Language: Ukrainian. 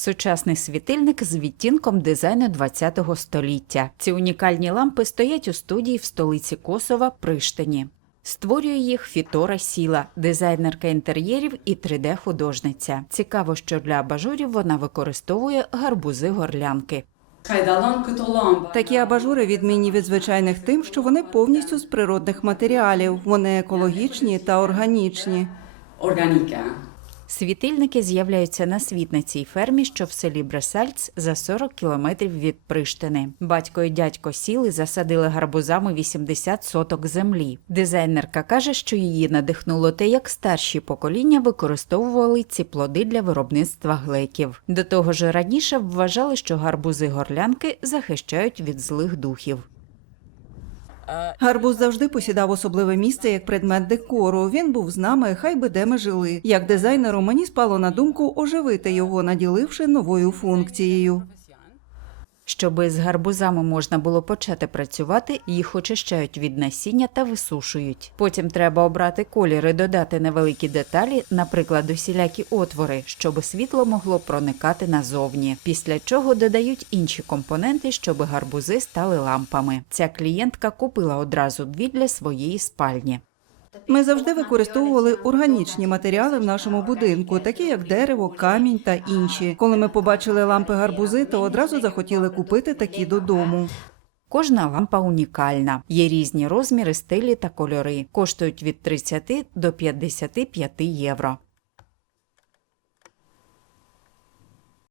Сучасний світильник з відтінком дизайну ХХ століття. Ці унікальні лампи стоять у студії в столиці Косова Приштині. Створює їх Фітора Сіла, дизайнерка інтер'єрів і 3D-художниця. Цікаво, що для абажурів вона використовує гарбузи горлянки. Такі абажури відмінні від звичайних тим, що вони повністю з природних матеріалів. Вони екологічні та органічні. Світильники з'являються на світ на цій фермі, що в селі Бресальц за 40 кілометрів від Приштини. Батько і дядько сіли засадили гарбузами 80 соток землі. Дизайнерка каже, що її надихнуло те, як старші покоління використовували ці плоди для виробництва глеків. До того ж, раніше вважали, що гарбузи горлянки захищають від злих духів. Гарбуз завжди посідав особливе місце як предмет декору. Він був з нами, хай би де ми жили. Як дизайнеру мені спало на думку оживити його, наділивши новою функцією. Щоби з гарбузами можна було почати працювати, їх очищають від насіння та висушують. Потім треба обрати колір і додати невеликі деталі, наприклад, усілякі отвори, щоб світло могло проникати назовні. Після чого додають інші компоненти, щоб гарбузи стали лампами. Ця клієнтка купила одразу дві для своєї спальні. Ми завжди використовували органічні матеріали в нашому будинку, такі як дерево, камінь та інші. Коли ми побачили лампи гарбузи, то одразу захотіли купити такі додому. Кожна лампа унікальна. Є різні розміри, стилі та кольори. Коштують від 30 до 55 євро.